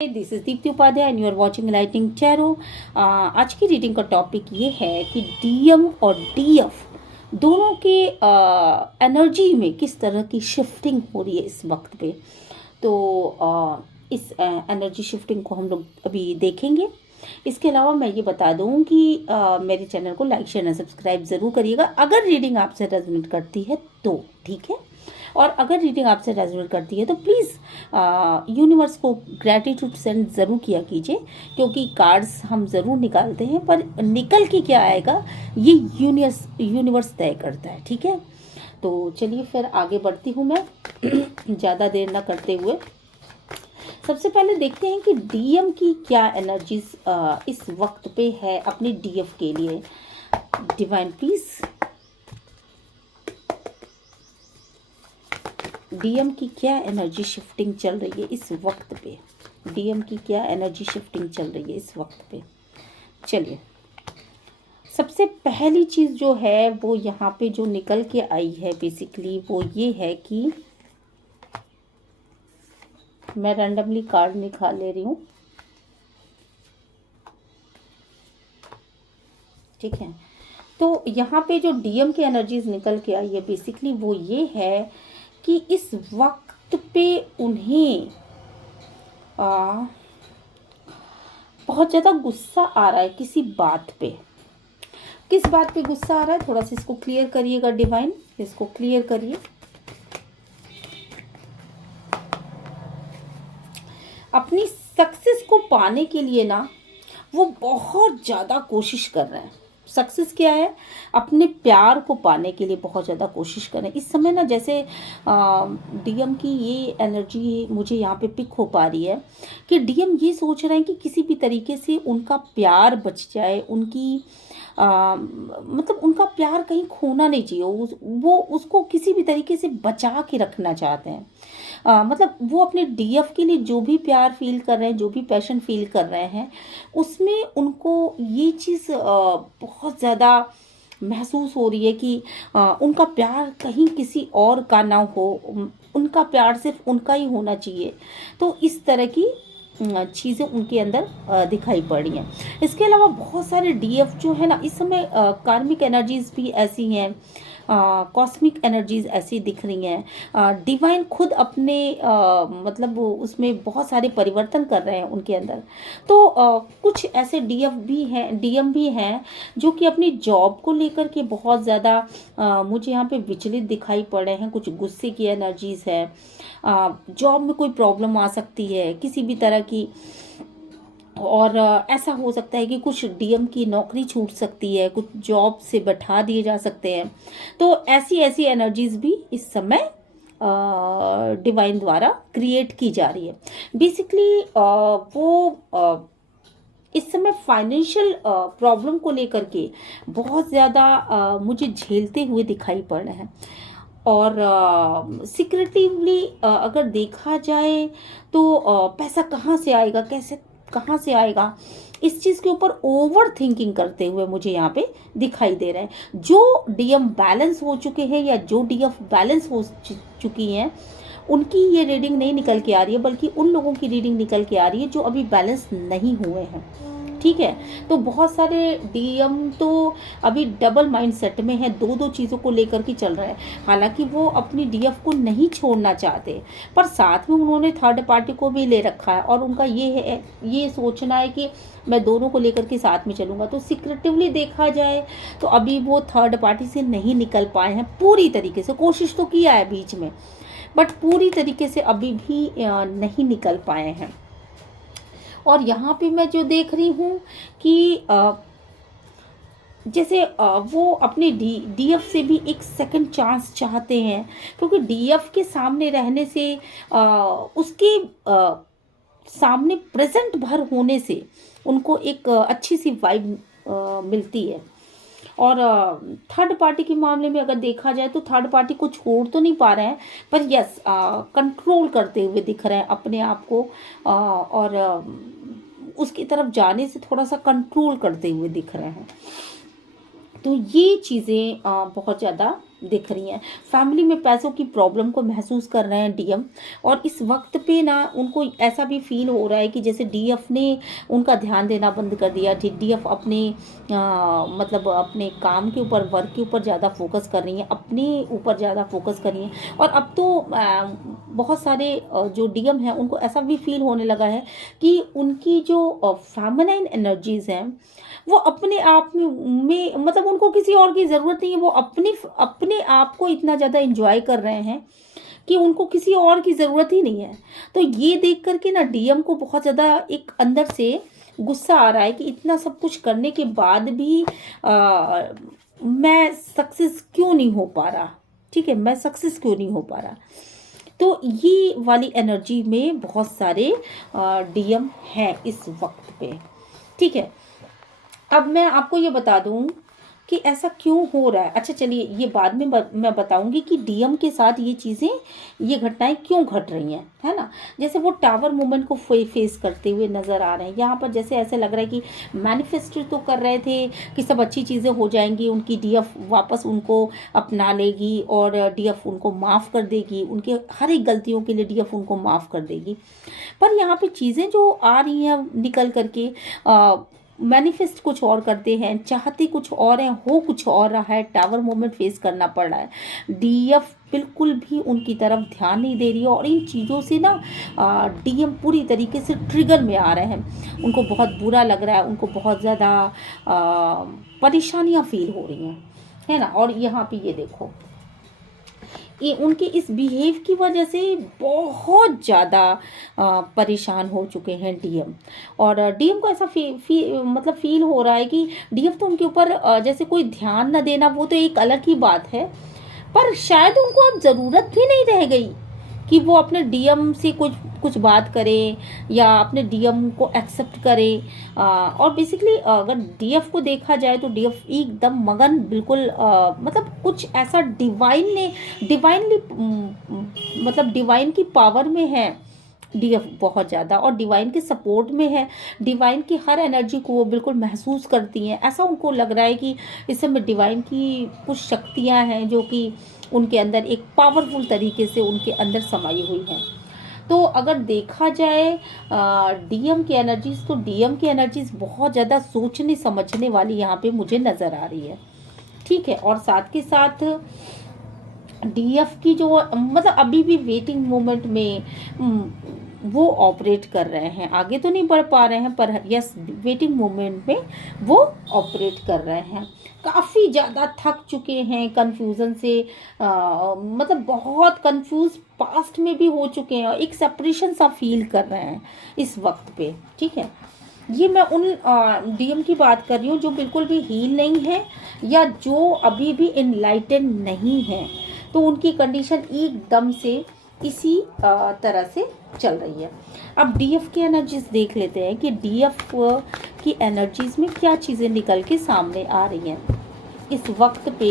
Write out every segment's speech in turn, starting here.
This is Deepti Upadhyay and you are watching lighting tarot. आज की reading का टॉपिक ये है कि डीएम और डीएफ दोनों के एनर्जी में किस तरह की शिफ्टिंग हो रही है इस वक्त पे। तो इस एनर्जी शिफ्टिंग को हम लोग अभी देखेंगे। इसके अलावा मैं ये बता दूं कि मेरे चैनल को लाइक शेयर एंड सब्सक्राइब ज़रूर करिएगा अगर रीडिंग आपसे रेजोनेट करती है तो, ठीक है। और अगर रीडिंग आपसे रेजोनेट करती है तो प्लीज़ यूनिवर्स को ग्रैटिट्यूड सेंड ज़रूर किया कीजिए, क्योंकि कार्ड्स हम ज़रूर निकालते हैं पर निकल के क्या आएगा ये यूनिवर्स तय करता है, ठीक है। तो चलिए फिर आगे बढ़ती हूँ मैं ज़्यादा देर ना करते हुए। सबसे पहले देखते हैं कि डीएम की क्या एनर्जीज इस वक्त पे है अपने डीएफ के लिए। डिवाइन प्लीज, डीएम की क्या एनर्जी शिफ्टिंग चल रही है इस वक्त पे। डीएम की क्या एनर्जी शिफ्टिंग चल रही है इस वक्त पे। चलिए, सबसे पहली चीज़ जो है वो यहाँ पे जो निकल के आई है बेसिकली वो ये है कि मैं रैंडमली कार्ड निकाल ले रही हूँ, ठीक है। तो यहाँ पे जो डीएम की एनर्जीज निकल के आई है बेसिकली वो ये है कि इस वक्त पे उन्हें बहुत ज़्यादा गुस्सा आ रहा है किसी बात पे। किस बात पे गुस्सा आ रहा है, थोड़ा सा इसको क्लियर करिएगा डिवाइन, इसको क्लियर करिए। अपनी सक्सेस को पाने के लिए ना वो बहुत ज़्यादा कोशिश कर रहे हैं। सक्सेस क्या है, अपने प्यार को पाने के लिए बहुत ज़्यादा कोशिश करें इस समय ना। जैसे डीएम की ये एनर्जी मुझे यहाँ पे पिक हो पा रही है कि डीएम ये सोच रहे हैं कि किसी भी तरीके से उनका प्यार बच जाए, उनकी मतलब उनका प्यार कहीं खोना नहीं चाहिए। वो उसको किसी भी तरीके से बचा के रखना चाहते हैं। मतलब वो अपने डीएफ के लिए जो भी प्यार फील कर रहे हैं, जो भी पैशन फील कर रहे हैं, उसमें उनको ये चीज़ बहुत ज़्यादा महसूस हो रही है कि उनका प्यार कहीं किसी और का ना हो, उनका प्यार सिर्फ उनका ही होना चाहिए। तो इस तरह की चीज़ें उनके अंदर दिखाई पड़ रही हैं। इसके अलावा बहुत सारे डीएफ जो है ना इस समय कार्मिक एनर्जीज भी ऐसी हैं, कॉस्मिक एनर्जीज ऐसी दिख रही हैं। डिवाइन खुद अपने मतलब उसमें बहुत सारे परिवर्तन कर रहे हैं उनके अंदर। तो कुछ ऐसे डीएम भी हैं जो कि अपनी जॉब को लेकर के बहुत ज़्यादा मुझे यहाँ पे विचलित दिखाई पड़ रहे हैं। कुछ गुस्से की एनर्जीज है, जॉब में कोई प्रॉब्लम आ सकती है किसी भी तरह की, और ऐसा हो सकता है कि कुछ डीएम की नौकरी छूट सकती है, कुछ जॉब से बैठा दिए जा सकते हैं। तो ऐसी ऐसी एनर्जीज भी इस समय डिवाइन द्वारा क्रिएट की जा रही है। बेसिकली वो इस समय फाइनेंशियल प्रॉब्लम को लेकर के बहुत ज़्यादा मुझे झेलते हुए दिखाई पड़ रहे हैं। और सिक्रेटिवली अगर देखा जाए तो पैसा कहाँ से आएगा, कैसे कहाँ से आएगा, इस चीज़ के ऊपर ओवर थिंकिंग करते हुए मुझे यहाँ पे दिखाई दे रहा है। जो डीएम बैलेंस हो चुके हैं या जो डीएफ बैलेंस हो चुकी हैं उनकी ये रीडिंग नहीं निकल के आ रही है, बल्कि उन लोगों की रीडिंग निकल के आ रही है जो अभी बैलेंस नहीं हुए हैं, ठीक है। तो बहुत सारे डीएम तो अभी डबल माइंड सेट में है, दो दो चीज़ों को लेकर के चल रहा है। हालांकि वो अपनी डीएफ को नहीं छोड़ना चाहते, पर साथ में उन्होंने थर्ड पार्टी को भी ले रखा है और उनका ये सोचना है कि मैं दोनों को लेकर के साथ में चलूँगा। तो सिक्रेटिवली देखा जाए तो अभी वो थर्ड पार्टी से नहीं निकल पाए हैं पूरी तरीके से। कोशिश तो किया है बीच में, बट पूरी तरीके से अभी भी नहीं निकल पाए हैं। और यहाँ पे मैं जो देख रही हूँ कि जैसे वो अपने डीएफ से भी एक सेकंड चांस चाहते हैं, क्योंकि डीएफ के सामने रहने से उसके सामने प्रेजेंट भर होने से उनको एक अच्छी सी वाइब मिलती है। और थर्ड पार्टी के मामले में अगर देखा जाए तो थर्ड पार्टी को छोड़ तो नहीं पा रहे हैं, पर यस कंट्रोल करते हुए दिख रहे हैं अपने आप को, और उसकी तरफ जाने से थोड़ा सा कंट्रोल करते हुए दिख रहे हैं। तो ये चीज़ें बहुत ज़्यादा दिख रही हैं। फैमिली में पैसों की प्रॉब्लम को महसूस कर रहे हैं डीएम। और इस वक्त पे ना उनको ऐसा भी फील हो रहा है कि जैसे डीएफ ने उनका ध्यान देना बंद कर दिया। डीएफ अपने मतलब अपने काम के ऊपर, वर्क के ऊपर ज़्यादा फोकस कर रही हैं, अपने ऊपर ज़्यादा फोकस कर रही हैं। और अब तो बहुत सारे जो डीएम हैं उनको ऐसा भी फील होने लगा है कि उनकी जो फेमिनाइन एनर्जीज हैं वो अपने आप में मतलब उनको किसी और की ज़रूरत नहीं है। वो अपने अपने आप को इतना ज़्यादा इंजॉय कर रहे हैं कि उनको किसी और की ज़रूरत ही नहीं है। तो ये देख करके ना डीएम को बहुत ज़्यादा एक अंदर से गुस्सा आ रहा है कि इतना सब कुछ करने के बाद भी मैं सक्सेस क्यों नहीं हो पा रहा। ठीक है, मैं सक्सेस क्यों नहीं हो पा रहा। तो ये वाली एनर्जी में बहुत सारे डीएम हैं इस वक्त पे। ठीक है, अब मैं आपको ये बता दूं कि ऐसा क्यों हो रहा है। अच्छा चलिए, ये बाद में मैं बताऊंगी कि डीएम के साथ ये चीज़ें, ये घटनाएं क्यों घट रही हैं, है ना। जैसे वो टावर मूवमेंट को फेस करते हुए नज़र आ रहे हैं यहाँ पर। जैसे ऐसे लग रहा है कि मैनिफेस्ट तो कर रहे थे कि सब अच्छी चीज़ें हो जाएंगी, उनकी डीएफ वापस उनको अपना लेगी और डीएफ उनको माफ़ कर देगी, उनके हर एक गलतियों के लिए डीएफ उनको माफ़ कर देगी। पर यहाँ पे चीज़ें जो आ रही हैं निकल करके मैनिफेस्ट कुछ और करते हैं, चाहते कुछ और हैं, हो कुछ और रहा है, टावर मोमेंट फेस करना पड़ रहा है। डीएफ बिल्कुल भी उनकी तरफ ध्यान नहीं दे रही है और इन चीज़ों से ना डीएम पूरी तरीके से ट्रिगर में आ रहे हैं। उनको बहुत बुरा लग रहा है, उनको बहुत ज़्यादा परेशानियां फील हो रही हैं, है ना। और यहाँ पे ये देखो, ये उनके इस बिहेव की वजह से बहुत ज़्यादा परेशान हो चुके हैं डीएम। और डीएम को ऐसा मतलब फील हो रहा है कि डीएम तो उनके ऊपर जैसे कोई ध्यान न देना वो तो एक अलग ही बात है, पर शायद उनको अब ज़रूरत भी नहीं रह गई कि वो अपने डीएम से कुछ कुछ बात करें या अपने डीएम को एक्सेप्ट करें। और बेसिकली अगर डीएफ को देखा जाए तो डीएफ एकदम मगन, बिल्कुल मतलब कुछ ऐसा डिवाइनली मतलब डिवाइन की पावर में है डीएफ बहुत ज़्यादा, और डिवाइन के सपोर्ट में है। डिवाइन की हर एनर्जी को वो बिल्कुल महसूस करती हैं। ऐसा उनको लग रहा है कि इस समय डिवाइन की कुछ शक्तियाँ हैं जो कि उनके अंदर एक पावरफुल तरीके से उनके अंदर समाई हुई हैं। तो अगर देखा जाए डीएम की एनर्जीज, तो डीएम की एनर्जीज बहुत ज़्यादा सोचने समझने वाली यहाँ पे मुझे नज़र आ रही है। ठीक है, और साथ के साथ डीएफ की जो मतलब अभी भी वेटिंग मोमेंट में वो ऑपरेट कर रहे हैं, आगे तो नहीं बढ़ पा रहे हैं पर यस वेटिंग मोमेंट में वो ऑपरेट कर रहे हैं। काफ़ी ज़्यादा थक चुके हैं कन्फ्यूज़न से, मतलब बहुत कंफ्यूज पास्ट में भी हो चुके हैं, एक सेपरेशन सा फील कर रहे हैं इस वक्त पे। ठीक है, ये मैं उन डीएम की बात कर रही हूँ जो बिल्कुल भी हील नहीं है या जो अभी भी इनलाइटन नहीं है। तो उनकी कंडीशन एकदम से इसी तरह से चल रही है। अब डीएफ की एनर्जीज देख लेते हैं कि डीएफ की एनर्जीज में क्या चीज़ें निकल के सामने आ रही हैं इस वक्त पे,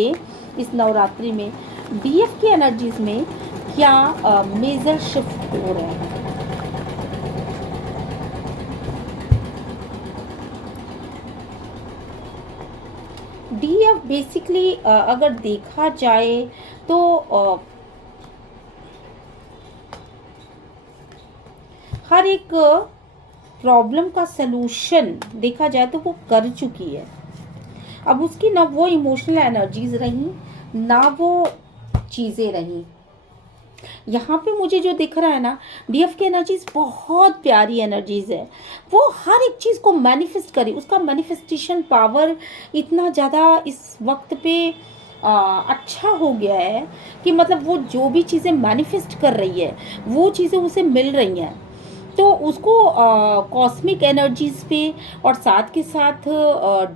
इस नवरात्रि में। डीएफ की एनर्जीज में क्या मेजर शिफ्ट हो रहे हैं। डीएफ बेसिकली अगर देखा जाए तो हर एक प्रॉब्लम का सलूशन देखा जाए तो वो कर चुकी है। अब उसकी ना वो इमोशनल एनर्जीज रही, ना वो चीज़ें रही। यहाँ पे मुझे जो दिख रहा है ना, डीएफ की एनर्जीज बहुत प्यारी एनर्जीज है। वो हर एक चीज़ को मैनिफेस्ट करे, उसका मैनिफेस्टेशन पावर इतना ज़्यादा इस वक्त पे अच्छा हो गया है कि मतलब वो जो भी चीज़ें मैनिफेस्ट कर रही है वो चीज़ें उसे मिल रही हैं। तो उसको कॉस्मिक एनर्जीज पे और साथ के साथ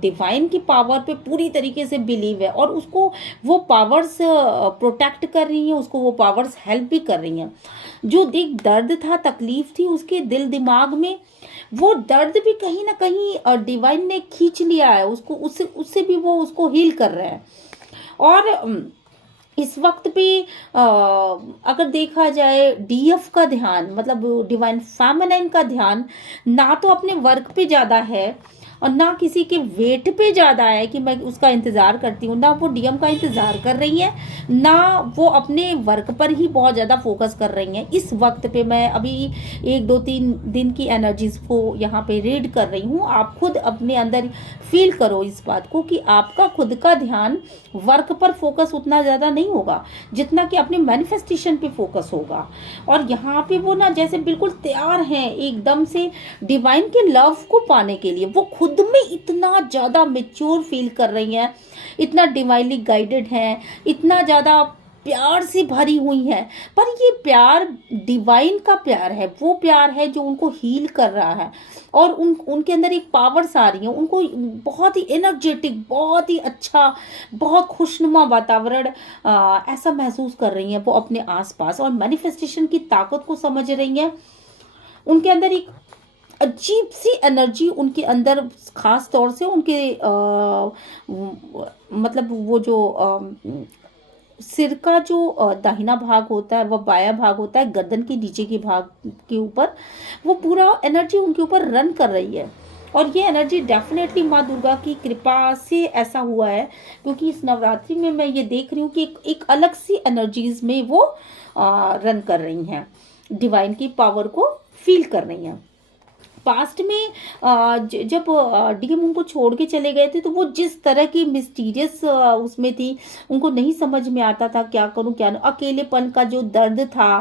डिवाइन की पावर पे पूरी तरीके से बिलीव है, और उसको वो पावर्स प्रोटेक्ट कर रही हैं, उसको वो पावर्स हेल्प भी कर रही हैं। जो एक दर्द था, तकलीफ थी उसके दिल दिमाग में, वो दर्द भी कहीं ना कहीं डिवाइन ने खींच लिया है उसको, उससे भी वो उसको हील कर रहे हैं। और इस वक्त पे अगर देखा जाए डीएफ का ध्यान, मतलब डिवाइन फेमिनाइन का ध्यान ना तो अपने वर्क पे ज़्यादा है और ना किसी के वेट पे ज़्यादा है कि मैं उसका इंतज़ार करती हूँ, ना वो डीएम का इंतज़ार कर रही हैं, ना वो अपने वर्क पर ही बहुत ज़्यादा फोकस कर रही हैं। इस वक्त पे मैं अभी 1 2 3 दिन की एनर्जीज को यहाँ पे रीड कर रही हूँ। आप खुद अपने अंदर फील करो इस बात को कि आपका खुद का ध्यान वर्क पर फोकस उतना ज़्यादा नहीं होगा जितना कि अपने मैनिफेस्टेशन पे फोकस होगा। और यहाँ पे वो ना जैसे बिल्कुल तैयार हैं एकदम से डिवाइन के लव को पाने के लिए। वो खुद में इतना ज़्यादा मेच्योर फील कर रही हैं, इतना डिवाइनली गाइडेड हैं, इतना ज़्यादा प्यार से भरी हुई हैं। पर ये प्यार डिवाइन का प्यार है, वो प्यार है जो उनको हील कर रहा है और उनके अंदर एक पावर्स आ रही हैं। उनको बहुत ही एनर्जेटिक, बहुत ही अच्छा, बहुत खुशनुमा वातावरण ऐसा महसूस कर रही हैं वो अपने आसपास, और मैनिफेस्टेशन की ताकत को समझ रही हैं। उनके अंदर एक अजीब सी एनर्जी उनके अंदर, खास तौर से उनके मतलब वो जो सिर का जो दाहिना भाग होता है, वह बायां भाग होता है, गर्दन के नीचे के भाग के ऊपर वो पूरा एनर्जी उनके ऊपर रन कर रही है। और ये एनर्जी डेफिनेटली माँ दुर्गा की कृपा से ऐसा हुआ है, क्योंकि इस नवरात्रि में मैं ये देख रही हूँ कि एक अलग सी एनर्जीज में वो रन कर रही हैं, डिवाइन की पावर को फील कर रही हैं। पास्ट में जब डीएम उनको छोड़ के चले गए थे तो वो जिस तरह की मिस्टीरियस उसमें थी, उनको नहीं समझ में आता था क्या करूं क्या नहीं। अकेलेपन का जो दर्द था,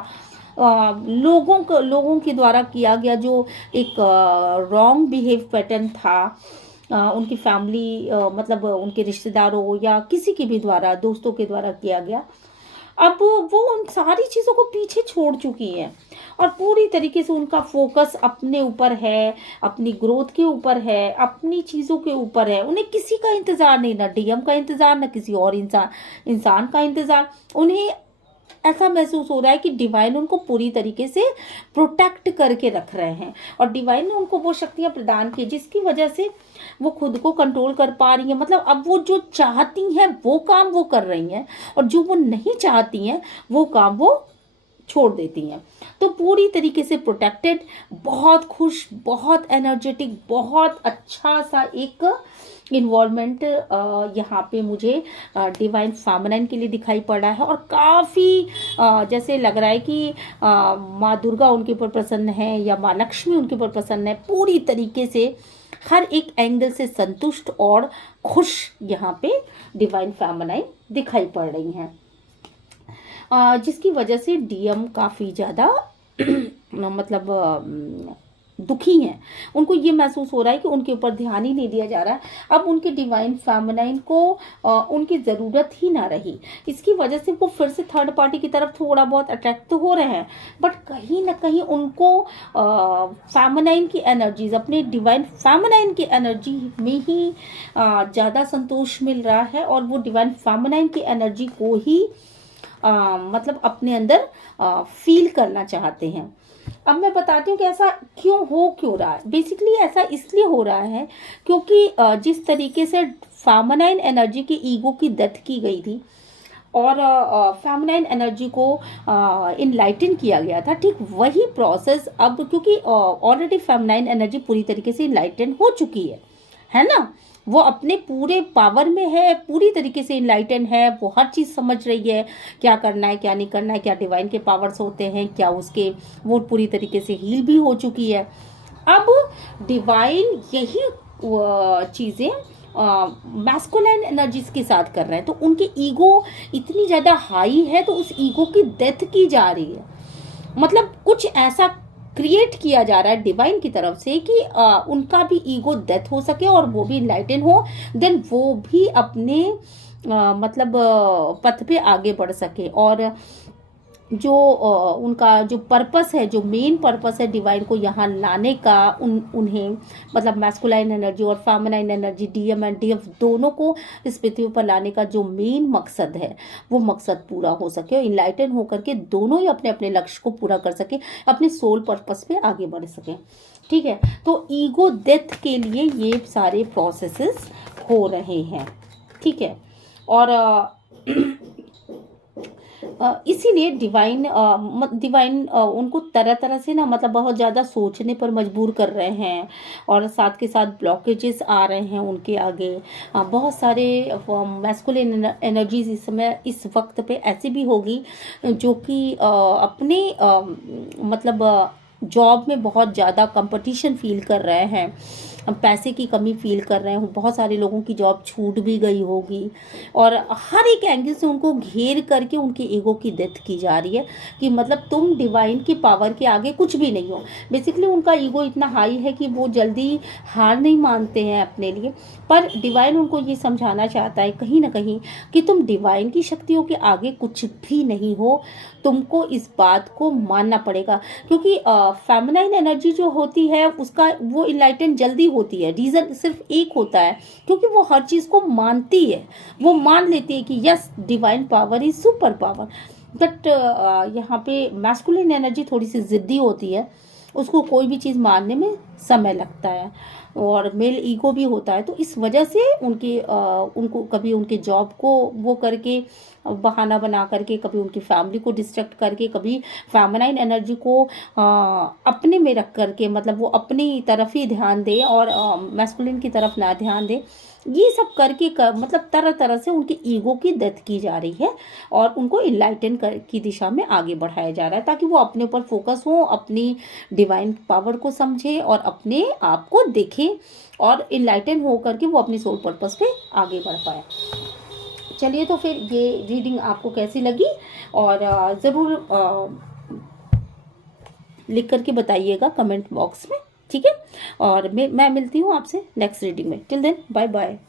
लोगों के द्वारा किया गया जो एक रॉन्ग बिहेव पैटर्न था, उनकी फैमिली मतलब उनके रिश्तेदारों या किसी के भी द्वारा, दोस्तों के द्वारा किया गया, अब वो उन सारी चीज़ों को पीछे छोड़ चुकी हैं और पूरी तरीके से उनका फोकस अपने ऊपर है, अपनी ग्रोथ के ऊपर है, अपनी चीज़ों के ऊपर है। उन्हें किसी का इंतज़ार नहीं, ना डीएम का इंतज़ार, ना किसी और इंसान का इंतज़ार। उन्हें ऐसा महसूस हो रहा है कि डिवाइन उनको पूरी तरीके से प्रोटेक्ट करके रख रहे हैं और डिवाइन ने उनको वो शक्तियां प्रदान की जिसकी वजह से वो खुद को कंट्रोल कर पा रही हैं। मतलब अब वो जो चाहती हैं वो काम वो कर रही हैं और जो वो नहीं चाहती हैं वो काम वो छोड़ देती हैं। तो पूरी तरीके से प्रोटेक्टेड, बहुत खुश, बहुत एनर्जेटिक, बहुत अच्छा सा एक इन्वॉल्वमेंट यहाँ पे मुझे डिवाइन फेमिनाइन के लिए दिखाई पड़ा है। और काफ़ी जैसे लग रहा है कि माँ दुर्गा उनके ऊपर प्रसन्न है या माँ लक्ष्मी उनके ऊपर प्रसन्न है। पूरी तरीके से हर एक एंगल से संतुष्ट और खुश यहाँ पे डिवाइन फेमिनाइन दिखाई पड़ रही हैं, जिसकी वजह से डीएम काफ़ी ज़्यादा मतलब दुखी हैं। उनको ये महसूस हो रहा है कि उनके ऊपर ध्यान ही नहीं दिया जा रहा है। अब उनके डिवाइन फेमिनाइन को उनकी ज़रूरत ही ना रही। इसकी वजह से वो फिर से थर्ड पार्टी की तरफ थोड़ा बहुत अट्रैक्ट तो हो रहे हैं, बट कहीं ना कहीं उनको फेमिनाइन की एनर्जीज, अपने डिवाइन फेमिनाइन की एनर्जी में ही ज़्यादा संतोष मिल रहा है और वो डिवाइन फेमिनाइन की एनर्जी को ही मतलब अपने अंदर फील करना चाहते हैं। अब मैं बताती हूँ कि ऐसा क्यों रहा है। बेसिकली ऐसा इसलिए हो रहा है क्योंकि जिस तरीके से फेमिनाइन एनर्जी की ईगो की डेथ की गई थी और फेमिनाइन एनर्जी को इनलाइटन किया गया था, ठीक वही प्रोसेस अब, क्योंकि ऑलरेडी फेमिनाइन एनर्जी पूरी तरीके से इनलाइटन हो चुकी है ना, वो अपने पूरे पावर में है, पूरी तरीके से इनलाइटन है, वो हर चीज़ समझ रही है, क्या करना है क्या नहीं करना है, क्या डिवाइन के पावर्स होते हैं, क्या उसके, वो पूरी तरीके से हील भी हो चुकी है। अब डिवाइन यही चीज़ें मैस्कुलाइन एनर्जीज के साथ कर रहे हैं, तो उनकी ईगो इतनी ज़्यादा हाई है तो उस ईगो की डेथ की जा रही है। मतलब कुछ ऐसा क्रिएट किया जा रहा है डिवाइन की तरफ से कि उनका भी ईगो डेथ हो सके और वो भी इनलाइटन हो, देन वो भी अपने मतलब पथ पे आगे बढ़ सके। और जो उनका जो पर्पस है, जो मेन पर्पस है डिवाइन को यहाँ लाने का, उन्हें मतलब मैस्कुलाइन एनर्जी और feminine energy, DM and DF दोनों को इस पृथ्वी पर लाने का जो मेन मकसद है वो मकसद पूरा हो सके और इनलाइटन होकर के दोनों ही अपने अपने लक्ष्य को पूरा कर सके, अपने सोल पर्पस पे आगे बढ़ सके। ठीक है, तो ईगो डेथ के लिए ये सारे प्रोसेसेस हो रहे हैं। ठीक है, और इसीलिए डिवाइन उनको तरह तरह से ना, मतलब बहुत ज़्यादा सोचने पर मजबूर कर रहे हैं, और साथ के साथ ब्लॉकेजेस आ रहे हैं उनके आगे। बहुत सारे मैस्कुलिन एनर्जीज इस समय इस वक्त पे ऐसी भी होगी जो कि अपने मतलब जॉब में बहुत ज़्यादा कंपटीशन फील कर रहे हैं, पैसे की कमी फील कर रहे हैं, बहुत सारे लोगों की जॉब छूट भी गई होगी, और हर एक एंगल से उनको घेर करके उनके ईगो की डेथ की जा रही है कि मतलब तुम डिवाइन की पावर के आगे कुछ भी नहीं हो। बेसिकली उनका ईगो इतना हाई है कि वो जल्दी हार नहीं मानते हैं अपने लिए, पर डिवाइन उनको ये समझाना चाहता है कहीं ना कहीं कि तुम डिवाइन की शक्तियों के आगे कुछ भी नहीं हो, तुमको इस बात को मानना पड़ेगा। क्योंकि फेमिनाइन एनर्जी जो होती है उसका वो इनलाइटन जल्दी होती है, रीज़न सिर्फ एक होता है, क्योंकि वो हर चीज़ को मानती है, वो मान लेती है कि yes divine power is super power. But यहाँ पे मैस्कुलिन एनर्जी थोड़ी सी ज़िद्दी होती है, उसको कोई भी चीज़ मानने में समय लगता है, और मेल ईगो भी होता है। तो इस वजह से उनको कभी उनके जॉब को वो करके बहाना बना करके, कभी उनकी फैमिली को डिस्ट्रैक्ट करके, कभी फेमिनाइन एनर्जी को अपने में रख करके, मतलब वो अपनी तरफ ही ध्यान दे और मैस्कुलिन की तरफ ना ध्यान दे, ये सब करके मतलब तरह तरह से उनकी ईगो की डेथ की जा रही है, और उनको इनलाइटन की दिशा में आगे बढ़ाया जा रहा है, ताकि वो अपने ऊपर फोकस हो, अपनी डिवाइन पावर को समझे और अपने आप को देखे, और इनलाइटन हो करके वो अपनी सोल पर्पस पे आगे बढ़ पाए। चलिए, तो फिर ये रीडिंग आपको कैसी लगी, और ज़रूर लिख करके बताइएगा कमेंट बॉक्स में, ठीक है। और मैं मिलती हूँ आपसे नेक्स्ट रीडिंग में। Till then bye bye.